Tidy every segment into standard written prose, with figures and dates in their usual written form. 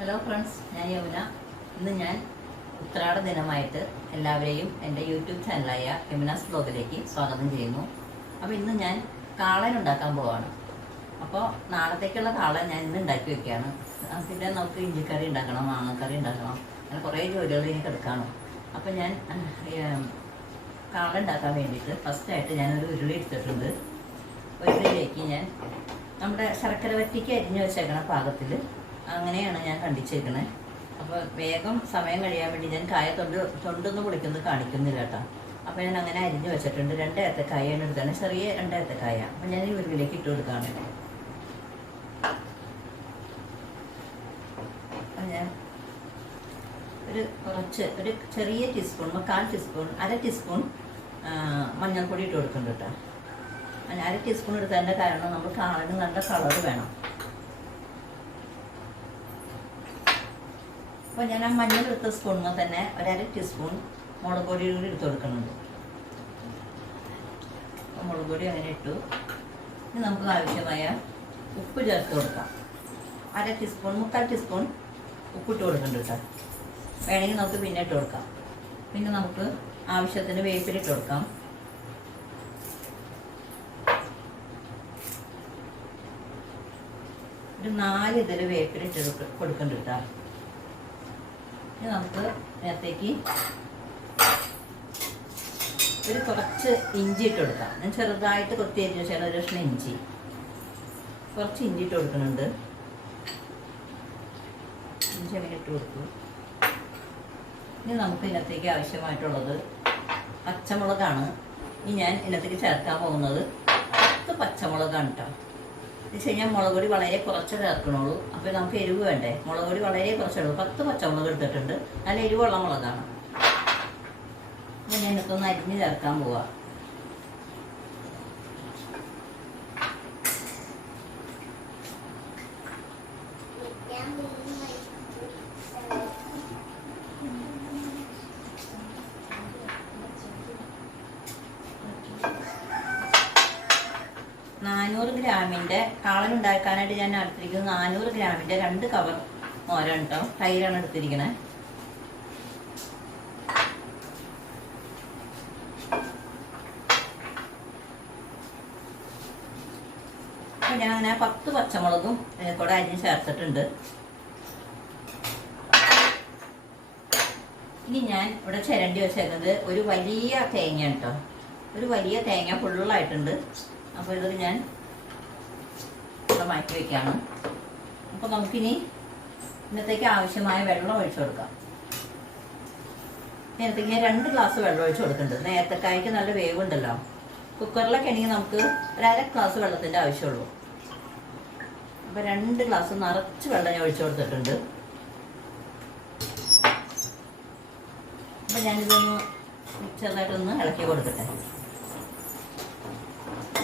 Hello friends, ഞാൻ യമുന. ഇന്ന് ഞാൻ ഉത്രാട ദിനമായിട്ട് എല്ലാവരെയും എൻ്റെ യൂട്യൂബ് ചാനലായ യമുനാസ് ബ്ലോഗിലേക്ക് സ്വാഗതം ചെയ്യുന്നു. അപ്പോൾ ഇന്ന് ഞാൻ കാളൻ ഉണ്ടാക്കാൻ പോവാണ്. അപ്പോൾ നാളത്തേക്കുള്ള കാളൻ ഞാൻ ഇന്ന് ഉണ്ടാക്കി വയ്ക്കുകയാണ്. പിന്നെ നമുക്ക് ഇഞ്ചിക്കറി ഉണ്ടാക്കണം, മാങ്ങക്കറി ഉണ്ടാക്കണം, അങ്ങനെ കുറേ ജോലികൾ എനിക്ക് എടുക്കണം. അപ്പോൾ ഞാൻ കാളൻ ഉണ്ടാക്കാൻ വേണ്ടിയിട്ട് ഫസ്റ്റായിട്ട് ഞാനൊരു ഉരുളി എടുത്തിട്ടുണ്ട്. ഉരുളിയിലേക്ക് ഞാൻ നമ്മുടെ ശർക്കര വറ്റിക്ക് അരിഞ്ഞു വെച്ചേക്കണ പാകത്തിൽ അങ്ങനെയാണ് ഞാൻ കണ്ടിച്ചേക്കണേ. അപ്പോൾ വേഗം സമയം കഴിയാൻ വേണ്ടി ഞാൻ കായ തൊണ്ടൊന്നും പൊളിക്കുന്നത് കാണിക്കുന്നില്ല കേട്ടോ. അപ്പോൾ ഞാൻ അങ്ങനെ അരിഞ്ഞു വെച്ചിട്ടുണ്ട്. 2 ഏത്തക്കായാണ് എടുത്താണ്, ചെറിയ 2 ഏത്തക്കായ. അപ്പോൾ ഞാൻ ഈ ഉരുളിലേക്ക് ഇട്ട് കൊടുക്കുകയാണ്. അപ്പം ഞാൻ ഒരു ചെറിയ ടീസ്പൂൺ, 1/4 ടീസ്പൂൺ, 1/2 ടീസ്പൂൺ മഞ്ഞൾപ്പൊടി ഇട്ട് കൊടുക്കുന്നുണ്ട് കേട്ടോ. 1/2 ടീസ്പൂൺ എടുത്തതിൻ്റെ കാരണം നമ്മൾ കാളിന് നല്ല കളർ വേണം. അപ്പോൾ ഞാൻ ആ മഞ്ഞൾ എടുത്ത സ്പൂണിൽ തന്നെ 1/2 ടീസ്പൂൺ മുളക് പൊടി കൂടി എടുത്ത് കൊടുക്കുന്നുണ്ട്. അപ്പോൾ മുളക് പൊടി അങ്ങനെ ഇട്ടു. ഇനി നമുക്ക് ആവശ്യമായ ഉപ്പ് ചേർത്ത് കൊടുക്കാം. 1/2 ടീസ്പൂൺ, 3/4 ടീസ്പൂൺ ഉപ്പിട്ട് കൊടുക്കുന്നുണ്ട് കേട്ടോ. വേണമെങ്കിൽ നമുക്ക് പിന്നെ ഇട്ട് കൊടുക്കാം. പിന്നെ നമുക്ക് ആവശ്യത്തിന് വേപ്പിലിട്ട് കൊടുക്കാം. ഒരു 4 ഇതിൽ വേപ്പിലിട്ട് കൊടുക്കുന്നുണ്ട് കേട്ടോ. ഇനി നമുക്ക് നേരത്തേക്ക് കുറച്ച് ഇഞ്ചി ഇട്ട് കൊടുക്കാം. ഞാൻ ചെറുതായിട്ട് കൊത്തി അരിഞ്ഞ് വെച്ചാൽ ഒരു കഷ്ണം ഇഞ്ചി, കുറച്ച് ഇഞ്ചി ഇട്ട് കൊടുക്കുന്നുണ്ട്. ഇഞ്ചി അങ്ങനെ ഇട്ട് കൊടുത്തു. ഇനി നമുക്ക് ഇതിനകത്തേക്ക് ആവശ്യമായിട്ടുള്ളത് പച്ചമുളകാണ്. ഇനി ഞാൻ ഇതിനകത്തേക്ക് ചേർക്കാൻ പോകുന്നത് 10 പച്ചമുളകാണ് കേട്ടോ. എന്ന് വെച്ച് കഴിഞ്ഞാൽ മുളക് പൊടി വളരെ കുറച്ച് ചേർക്കണുള്ളൂ. അപ്പോൾ നമുക്ക് എരിവ് വേണ്ടേ, മുളക് പൊടി വളരെ കുറച്ചുള്ളൂ. 10 പച്ചമുളക് എടുത്തിട്ടുണ്ട്. നല്ല എരിവുള്ള മുളകാണ്. ഞാൻ ഇതിനകത്തൊന്ന് അരിഞ്ഞ് ചേർക്കാൻ പോവാ. ഗ്രാമിൻ്റെ കാളൻ ഉണ്ടാക്കാനായിട്ട് ഞാൻ എടുത്തിരിക്കുന്നത് 400 ഗ്രാമിൻ്റെ 2 കവർ മോരാണ് കേട്ടോ. തൈരാണ് എടുത്തിരിക്കണേ. അപ്പം ഞാൻ അങ്ങനെ 10 പച്ചമുളകും കൂടെ അരിഞ്ഞ് ചേർത്തിട്ടുണ്ട്. ഇനി ഞാൻ ഇവിടെ ചിരണ്ടി വെച്ചേക്കുന്നത് ഒരു വലിയ തേങ്ങ കേട്ടോ. ഒരു വലിയ തേങ്ങ ഫുള്ളായിട്ടുണ്ട്. അപ്പോൾ ഇതൊരു ഞാൻ മാറ്റി വയ്ക്കാണ്. അപ്പോൾ നമുക്കിനി ഇന്നത്തേക്ക് ആവശ്യമായ വെള്ളം ഒഴിച്ചു കൊടുക്കാം. നേരത്തേക്ക് ഞാൻ 2 ഗ്ലാസ് വെള്ളം ഒഴിച്ചു കൊടുക്കുന്നുണ്ട്. നേരത്തേക്കായ്ക്ക് നല്ല വേവുണ്ടല്ലോ. കുക്കറിലൊക്കെ ആണെങ്കിൽ നമുക്ക് 1/2 ഗ്ലാസ് വെള്ളത്തിൻ്റെ ആവശ്യമുള്ളൂ. അപ്പോൾ 2 ഗ്ലാസ് നിറച്ച് വെള്ളം ഞാൻ ഒഴിച്ചു കൊടുത്തിട്ടുണ്ട്. അപ്പം ഞാനിതൊന്ന് ചെറുതായിട്ടൊന്ന് ഇളക്കി കൊടുക്കട്ടെ.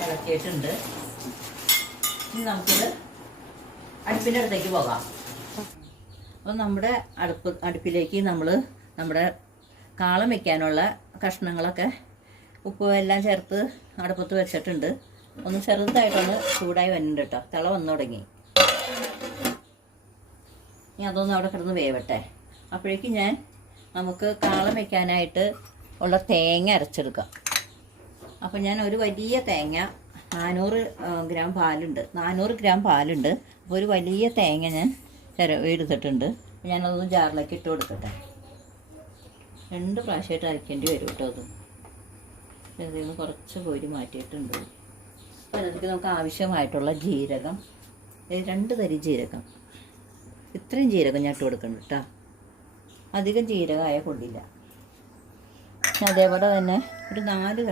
ഇളക്കിയിട്ടുണ്ട്. ഇനി നമുക്കിത് അടുപ്പിൻ്റെ അടുത്തേക്ക് പോകാം. അപ്പോൾ നമ്മുടെ അടുപ്പിലേക്ക് നമ്മൾ നമ്മുടെ കാളം വയ്ക്കാനുള്ള കഷ്ണങ്ങളൊക്കെ ഉപ്പ് എല്ലാം ചേർത്ത് അടുപ്പത്ത് വെച്ചിട്ടുണ്ട്. ഒന്ന് ചെറുതായിട്ടൊന്ന് ചൂടായി വരുന്നുണ്ട് കേട്ടോ. തിള വന്നു തുടങ്ങി. ഇനി അതൊന്ന് അവിടെ കിടന്ന് വേവട്ടെ. അപ്പോഴേക്കും നമുക്ക് കാളം വയ്ക്കാനായിട്ട് ഉള്ള തേങ്ങ അരച്ചെടുക്കാം. അപ്പോൾ ഞാൻ ഒരു വലിയ തേങ്ങ 400 ഗ്രാം പാലുണ്ട്. 400 ഗ്രാം പാലുണ്ട്. അപ്പോൾ ഒരു വലിയ തേങ്ങ ഞാൻ എടുത്തിട്ടുണ്ട്. ഞാനതൊന്ന് ജാറിലേക്ക് ഇട്ട് കൊടുക്കട്ടെ. 2 പ്രാവശ്യമായിട്ട് അരയ്ക്കേണ്ടി വരും കേട്ടോ. അതിൽ നിന്ന് കുറച്ച് കോരി മാറ്റിയിട്ടുണ്ട്. അപ്പോൾ അതിലേക്ക് നമുക്ക് ആവശ്യമായിട്ടുള്ള ജീരകം, 2 തരി ജീരകം, ഇത്രയും ജീരകം ഞാൻ ഇട്ട് കൊടുക്കുന്നുണ്ട് കേട്ടോ. അധികം ജീരകമായ കൊള്ളില്ല. അതേപോലെ തന്നെ ഒരു 4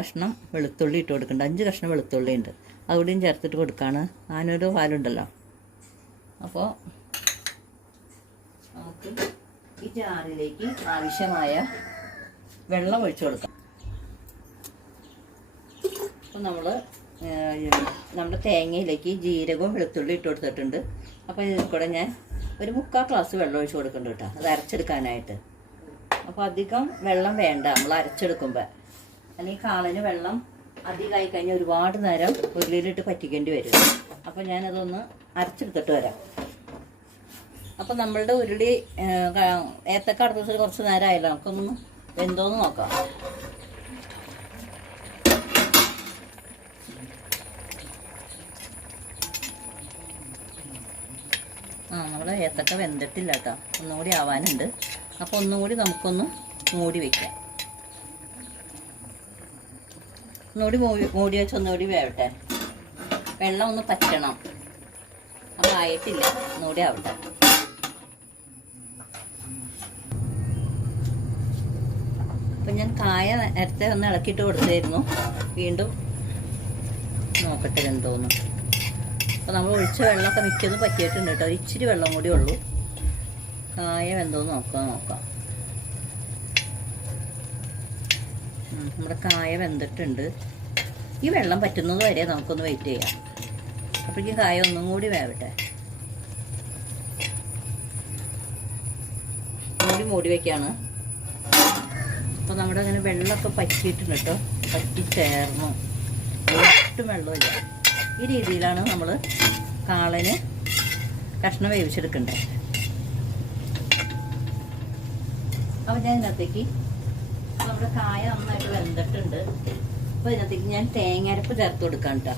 കഷ്ണം വെളുത്തുള്ളി ഇട്ട് കൊടുക്കുന്നുണ്ട്. 5 കഷ്ണം വെളുത്തുള്ളി ഉണ്ട്. അതുകൂടിയും ചേർത്തിട്ട് കൊടുക്കുകയാണ്. 400 പാലുണ്ടല്ലോ. അപ്പോൾ നമുക്ക് ഈ ജാറിലേക്ക് ആവശ്യമായ വെള്ളം ഒഴിച്ചു കൊടുക്കാം. അപ്പോൾ നമ്മുടെ തേങ്ങയിലേക്ക് ജീരകവും വെളുത്തുള്ളി ഇട്ട് കൊടുത്തിട്ടുണ്ട്. അപ്പോൾ ഇതിൽ കൂടെ ഞാൻ ഒരു 3/4 ഗ്ലാസ് വെള്ളം ഒഴിച്ച് കൊടുക്കുന്നുണ്ട് കേട്ടോ. അത് അരച്ചെടുക്കാനായിട്ട്. അപ്പോൾ അധികം വെള്ളം വേണ്ട നമ്മൾ അരച്ചെടുക്കുമ്പോൾ. അല്ലെങ്കിൽ കാളന് വെള്ളം അധികമായി കഴിഞ്ഞാൽ ഒരുപാട് നേരം ഉരുളിയിലിട്ട് പറ്റിക്കേണ്ടി വരും. അപ്പോൾ ഞാനതൊന്ന് അരച്ചെടുത്തിട്ട് വരാം. അപ്പം നമ്മളുടെ ഉരുളി ഏത്തക്ക അടുപ്പിച്ച് കുറച്ച് നേരമായല്ലോ, നമുക്കൊന്ന് വെന്തോന്ന് നോക്കാം. നമ്മുടെ ഏത്തക്ക വെന്തിട്ടില്ല കേട്ടോ, ഒന്നും കൂടി ആവാനുണ്ട്. അപ്പോൾ ഒന്നും കൂടി നമുക്കൊന്ന് മൂടി വയ്ക്കാം. ഒന്നുകൂടി മൂടി വെച്ച് ഒന്നുകൂടി വേവട്ടെ. വെള്ളം ഒന്ന് പറ്റണം. അപ്പോൾ ആയിട്ടില്ല, ഒന്നുകൂടി ആവട്ടെ. അപ്പം ഞാൻ കായ നേരത്തെ ഒന്ന് ഇളക്കിയിട്ട് കൊടുത്തായിരുന്നു. വീണ്ടും നോക്കട്ടെ എന്തോന്നു. അപ്പോൾ നമ്മൾ ഒഴിച്ച വെള്ളമൊക്കെ മിക്കതും പറ്റിയിട്ടുണ്ട് കേട്ടോ. ഇച്ചിരി വെള്ളം കൂടി ഉള്ളൂ. കായ വെന്തോന്ന് നോക്കാം. നമ്മുടെ കായ വെന്തിട്ടുണ്ട്. ഈ വെള്ളം പറ്റുന്നത് വരെ നമുക്കൊന്ന് വെയിറ്റ് ചെയ്യാം. അപ്പോഴേക്കും കായ ഒന്നും കൂടി വേവട്ടെ. മൂടി വയ്ക്കാണ്. അപ്പോൾ നമ്മുടെ അങ്ങനെ വെള്ളമൊക്കെ പറ്റിയിട്ടുണ്ട് കേട്ടോ. പറ്റിച്ചേർന്നു, ഒട്ടും വെള്ളമില്ല. ഈ രീതിയിലാണ് നമ്മൾ കാളന് കഷ്ണം വേവിച്ചെടുക്കേണ്ടത്. അപ്പോൾ ഞാൻ ഇതിനകത്തേക്ക് നമ്മുടെ കായ നന്നായിട്ട് വെന്തിട്ടുണ്ട്. അപ്പോൾ ഇതിനകത്തേക്ക് ഞാൻ തേങ്ങ ചേർത്ത് കൊടുക്കാം കേട്ടോ.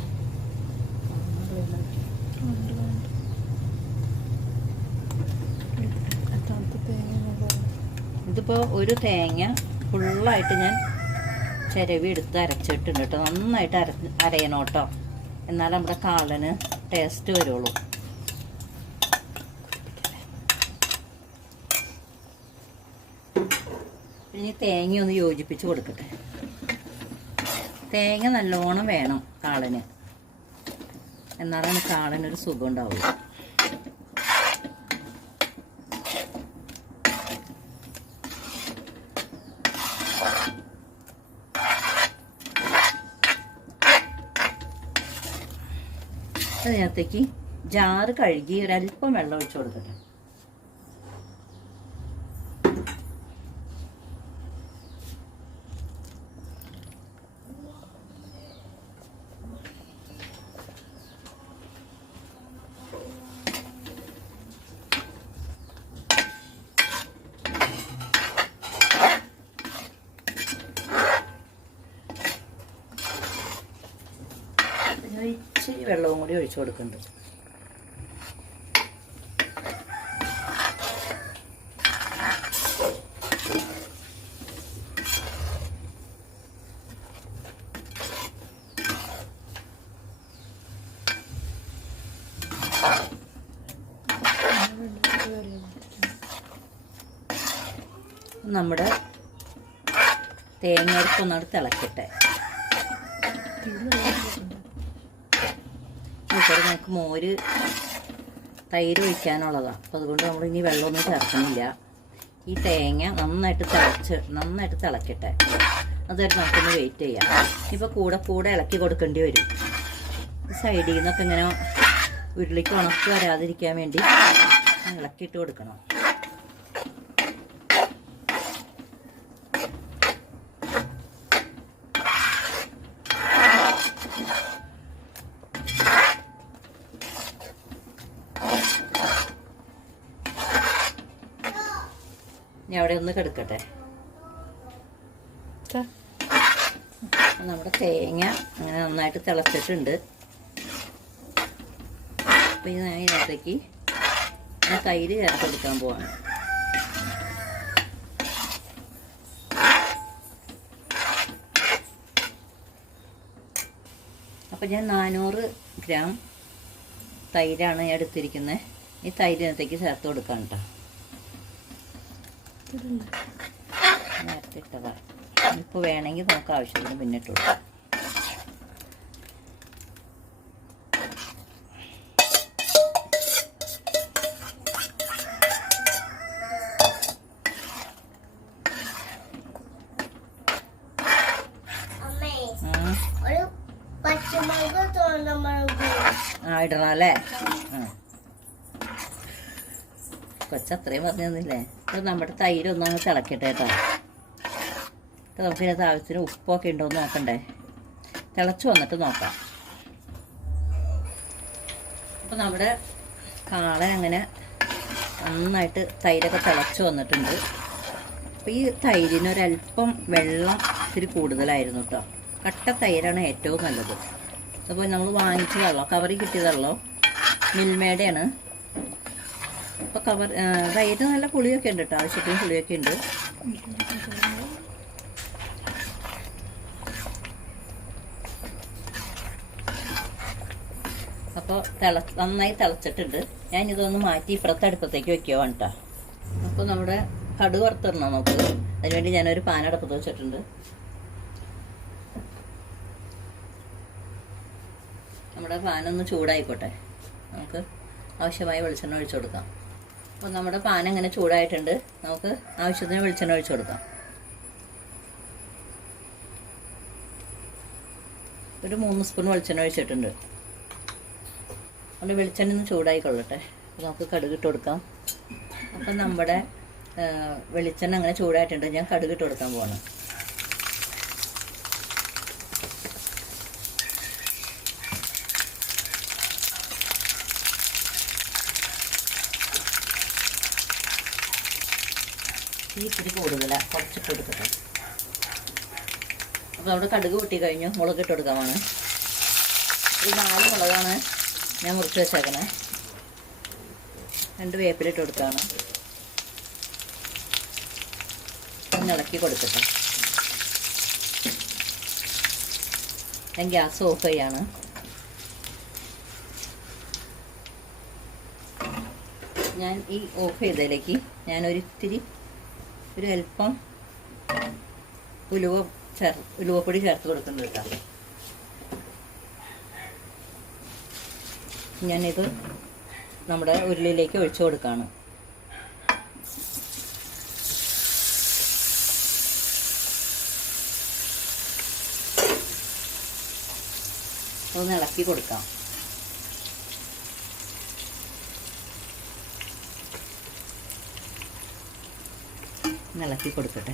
ഇതിപ്പോൾ ഒരു തേങ്ങ ഫുള്ളായിട്ട് ഞാൻ ചിരവി എടുത്ത് അരച്ചിട്ടുണ്ട് കേട്ടോ. നന്നായിട്ട് അരയണം കേട്ടോ, എന്നാലും നമ്മുടെ കാളന് ടേസ്റ്റ് വരുള്ളൂ. ഇനി തേങ്ങ ഒന്ന് യോജിപ്പിച്ച് കൊടുക്കട്ടെ. തേങ്ങ നല്ലോണം വേണം കാളന്, എന്നാലാണ് കാളനൊരു സുഖം ഉണ്ടാവുള്ളൂ. അതിനകത്തേക്ക് ജാറ് കഴുകി ഒരല്പം വെള്ളം ഒഴിച്ചു കൊടുക്കട്ടെ. ഇച്ചിരി വെള്ളവും കൂടി ഒഴിച്ചു കൊടുക്കുന്നുണ്ട്. നമ്മുടെ തേങ്ങയൊക്കെ തിളക്കട്ടെ. നമുക്ക് മോര് തൈര് ഒഴിക്കാനുള്ളതാണ്. അപ്പോൾ അതുകൊണ്ട് നമ്മൾ ഇനി വെള്ളമൊന്നും ചേർക്കണില്ല. ഈ തേങ്ങ നന്നായിട്ട് തിളക്കട്ടെ. അതുവരെ നമുക്കൊന്ന് വെയിറ്റ് ചെയ്യാം. ഇപ്പോൾ കൂടെ ഇളക്കി കൊടുക്കേണ്ടി വരും. സൈഡിൽ നിന്നൊക്കെ ഇങ്ങനെ ഉരുളിക്ക് ഉണക്ക് വരാതിരിക്കാൻ വേണ്ടി ഇളക്കിയിട്ട് കൊടുക്കണം. ഇനി അവിടെ ഒന്ന് കിടക്കട്ടെ. നമ്മുടെ തേങ്ങ അങ്ങനെ നന്നായിട്ട് തിളച്ചിട്ടുണ്ട്. അപ്പം ഞാൻ ഇതിനകത്തേക്ക് ഞാൻ തൈര് ചേർത്ത് കൊടുക്കാൻ പോവാണ്. അപ്പം ഞാൻ 400 ഗ്രാം തൈരാണ് ഞാൻ എടുത്തിരിക്കുന്നത്. ഈ തൈരിനകത്തേക്ക് ചേർത്ത് കൊടുക്കാം കേട്ടോ. നേരത്തെ ഇട്ടതാ. ഇപ്പോൾ വേണമെങ്കിൽ നമുക്ക് ആവശ്യത്തിന് പിന്നെ ഇട്ട് കൊടുക്കാം. ഇടണം അല്ലേ? കൊച്ചത്രയും പറഞ്ഞു തന്നില്ലേ. അപ്പോൾ നമ്മുടെ തൈര് ഒന്നങ്ങ് തിളക്കട്ടെ കേട്ടോ. അപ്പോൾ നമുക്കിതിനകത്ത് ആവശ്യത്തിന് ഉപ്പൊക്കെ ഉണ്ടോയെന്ന് നോക്കണ്ടേ. തിളച്ച് വന്നിട്ട് നോക്കാം. അപ്പോൾ നമ്മുടെ കാളൻ അങ്ങനെ നന്നായിട്ട് തൈരൊക്കെ തിളച്ച് വന്നിട്ടുണ്ട്. അപ്പോൾ ഈ തൈരിനൊരല്പം വെള്ളം ഇത്തിരി കൂടുതലായിരുന്നു കേട്ടോ. കട്ട തൈരാണ് ഏറ്റവും നല്ലത്. അപ്പോൾ നമ്മൾ വാങ്ങിച്ച വെള്ളം, കവറിൽ കിട്ടിയതല്ലോ, മിൽമേടെയാണ്. അപ്പോൾ തൈര് നല്ല പുളിയൊക്കെ ഉണ്ട് കേട്ടോ, ആവശ്യത്തിന് പുളിയൊക്കെ ഉണ്ട്. അപ്പോൾ നന്നായി തിളച്ചിട്ടുണ്ട്. ഞാനിതൊന്ന് മാറ്റി ഇപ്പുറത്തെ അടുപ്പത്തേക്ക് വെക്കുവാണ് കേട്ടോ. അപ്പോൾ നമ്മുടെ കടുക് വറുത്തിടണം നമുക്ക്. അതിനുവേണ്ടി ഞാനൊരു പാൻ അടുപ്പത്ത് വെച്ചിട്ടുണ്ട്. നമ്മുടെ പാനൊന്ന് ചൂടായിക്കോട്ടെ. നമുക്ക് ആവശ്യമായ വെളിച്ചെണ്ണ ഒഴിച്ചു കൊടുക്കാം. അപ്പോൾ നമ്മുടെ പാൻ അങ്ങനെ ചൂടായിട്ടുണ്ട്. നമുക്ക് ആവശ്യത്തിന് വെളിച്ചെണ്ണ ഒഴിച്ചു കൊടുക്കാം. ഒരു 3 സ്പൂൺ വെളിച്ചെണ്ണ ഒഴിച്ചിട്ടുണ്ട്. അതുകൊണ്ട് വെളിച്ചെണ്ണ ഒന്ന് ചൂടായിക്കൊള്ളട്ടെ. അപ്പോൾ നമുക്ക് കടുകിട്ട് കൊടുക്കാം. അപ്പം നമ്മുടെ വെളിച്ചെണ്ണ അങ്ങനെ ചൂടായിട്ടുണ്ട്. ഞാൻ കടുകിട്ട് കൊടുക്കാൻ പോകണം. ഈ ഇത്തിരി കൂടുതലാണ്, കുറച്ചിട്ട് കൊടുക്കട്ടെ. അപ്പോൾ അവിടെ കടുക് പൊട്ടി കഴിഞ്ഞു. മുളകിട്ട് കൊടുക്കാമാണ്. ഒരു 4 മുളകാണ് ഞാൻ മുറിച്ച് വെച്ചേക്കണേ. 2 വേപ്പിലിട്ട് കൊടുക്കുകയാണ്. ഒന്ന് ഇളക്കി കൊടുക്കട്ടെ. ഞാൻ ഗ്യാസ് ഓഫ് ചെയ്യാണ്. ഞാൻ ഈ ഓഫ് ചെയ്തതിലേക്ക് ഞാൻ ഒരു അല്പം ഉലുവപ്പൊടി ചേർത്ത് കൊടുക്കുന്നുണ്ട് കേട്ടോ. ഞാനിത് നമ്മുടെ ഉരുളിയിലേക്ക് ഒഴിച്ചു കൊടുക്കുകയാണ്. ഒന്ന് ഇളക്കി കൊടുക്കാം. ഇളക്കി കൊടുക്കട്ടെ.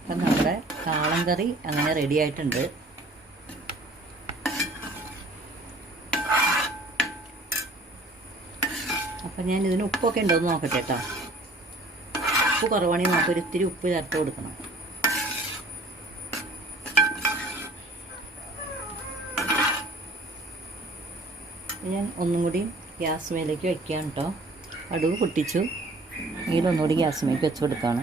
അപ്പം നമ്മുടെ കാളൻ കറി അങ്ങനെ റെഡി ആയിട്ടുണ്ട്. അപ്പം ഞാൻ ഇതിന് ഉപ്പൊക്കെ ഉണ്ടോയെന്ന് നോക്കട്ടെ കേട്ടോ. ഉപ്പ് കുറവാണെങ്കിൽ നമുക്കൊരു ഇത്തിരി ഉപ്പ് ചേർത്ത് കൊടുക്കണം. ഞാൻ ഒന്നും കൂടി ഗ്യാസ് മേലേക്ക് വയ്ക്കാം കേട്ടോ. അടുവ് പൊട്ടിച്ചു. ഇതിലൊന്നുകൂടി ഗ്യാസ് മേലേക്ക് വെച്ച് കൊടുക്കുകയാണ്.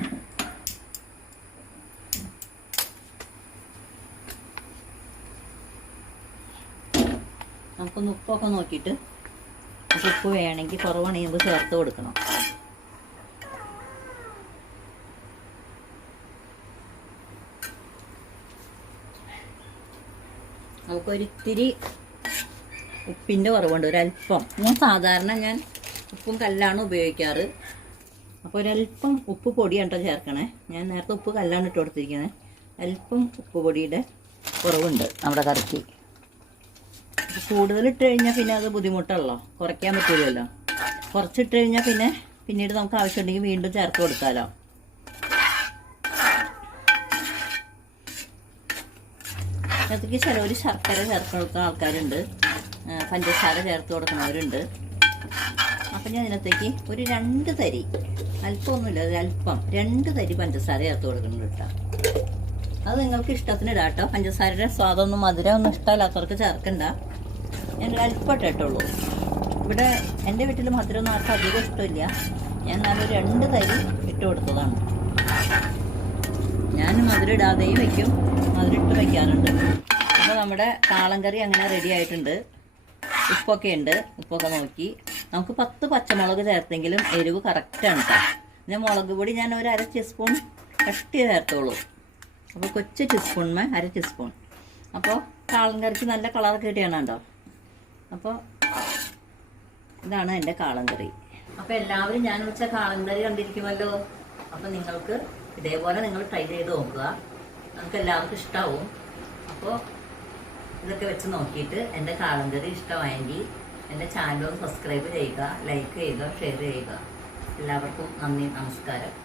നമുക്കൊന്ന് ഉപ്പൊക്കെ നോക്കിയിട്ട് ഉപ്പ് വേണമെങ്കിൽ കുറവാണെങ്കിൽ നമുക്ക് ചേർത്ത് കൊടുക്കണം. നമുക്കൊരിത്തിരി ഉപ്പിൻ്റെ കുറവുണ്ട്, ഒരല്പം. ഞാൻ ഉപ്പും കല്ലാണ് ഉപയോഗിക്കാറ്. അപ്പോൾ ഒരല്പം ഉപ്പ് പൊടിയാണ് കേട്ടോ ചേർക്കണേ. ഞാൻ നേരത്തെ ഉപ്പ് കല്ലാണ് ഇട്ട് കൊടുത്തിരിക്കുന്നത്. അല്പം ഉപ്പ് പൊടിയുടെ കുറവുണ്ട് നമ്മുടെ കറിക്ക്. കൂടുതലിട്ട് കഴിഞ്ഞാൽ പിന്നെ അത് ബുദ്ധിമുട്ടല്ലോ, കുറയ്ക്കാൻ പറ്റില്ലല്ലോ. കുറച്ചിട്ട് കഴിഞ്ഞാൽ പിന്നീട് നമുക്ക് ആവശ്യമുണ്ടെങ്കിൽ വീണ്ടും ചേർത്ത് കൊടുക്കാമല്ലോ. അതിലേക്ക് ചിലവർ ശർക്കര ചേർത്ത് കൊടുക്കുന്ന ആൾക്കാരുണ്ട്, പഞ്ചസാര ചേർത്ത് കൊടുക്കുന്നവരുണ്ട്. അപ്പം ഞാൻ ഇതിനകത്തേക്ക് ഒരു 2 തരി, അല്പമൊന്നുമില്ല, ഒരല്പം 2 തരി പഞ്ചസാര ചേർത്ത് കൊടുക്കുന്നുണ്ട് കേട്ടോ. അത് നിങ്ങൾക്ക് ഇഷ്ടത്തിന് ഇടാം കേട്ടോ. പഞ്ചസാരയുടെ സ്വാദമൊന്നും മധുരമൊന്നും ഇഷ്ടമല്ലാത്തവർക്ക് ചേർക്കണ്ട. ഞാനൊരു അല്പം ഇട്ടിട്ടുള്ളൂ. ഇവിടെ എൻ്റെ വീട്ടിൽ മധുരമൊന്നും ആർക്കും അധികം ഇഷ്ടമില്ല. ഞാൻ നല്ലൊരു 2 തരി ഇട്ട് കൊടുത്തതാണ്. ഞാൻ മധുരം ഇടാതെയും വയ്ക്കും, മധുരം ഇട്ട് വയ്ക്കാറുണ്ട്. അപ്പോൾ നമ്മുടെ കാളൻ കറി അങ്ങനെ റെഡി ആയിട്ടുണ്ട്. ഉപ്പൊക്കെ ഉണ്ട്, ഉപ്പൊക്കെ നോക്കി. നമുക്ക് 10 പച്ചമുളക് ചേർത്തെങ്കിലും എരിവ് കറക്റ്റാണ് കേട്ടോ. പിന്നെ മുളക് പൊടി ഞാൻ ഒരു 1/2 ടീസ്പൂൺ കട്ടി ചേർത്തോളൂ. അപ്പോൾ കൊച്ചു ടീസ്പൂണിന് 1/2 ടീസ്പൂൺ. അപ്പോൾ കാളൻ കറിക്ക് നല്ല കളറൊക്കെ കിട്ടിയാണ് കേട്ടോ. അപ്പോൾ ഇതാണ് എൻ്റെ കാളൻ കറി. അപ്പോൾ എല്ലാവരും ഞാൻ വെച്ച കാളൻ കറി കണ്ടിരിക്കുമല്ലോ. അപ്പോൾ നിങ്ങൾക്ക് ഇതേപോലെ നിങ്ങൾ ട്രൈ ചെയ്ത് നോക്കുക. നമുക്ക് എല്ലാവർക്കും ഇഷ്ടമാവും. അപ്പോൾ ഇതൊക്കെ വെച്ച് നോക്കിയിട്ട് എൻ്റെ കാളൻ കറി ഇഷ്ടമായെങ്കിൽ എൻ്റെ ചാനൽ സബ്സ്ക്രൈബ് ചെയ്യുക, ലൈക്ക് ചെയ്യുക, ഷെയർ ചെയ്യുക. എല്ലാവർക്കും നന്ദി, നമസ്കാരം.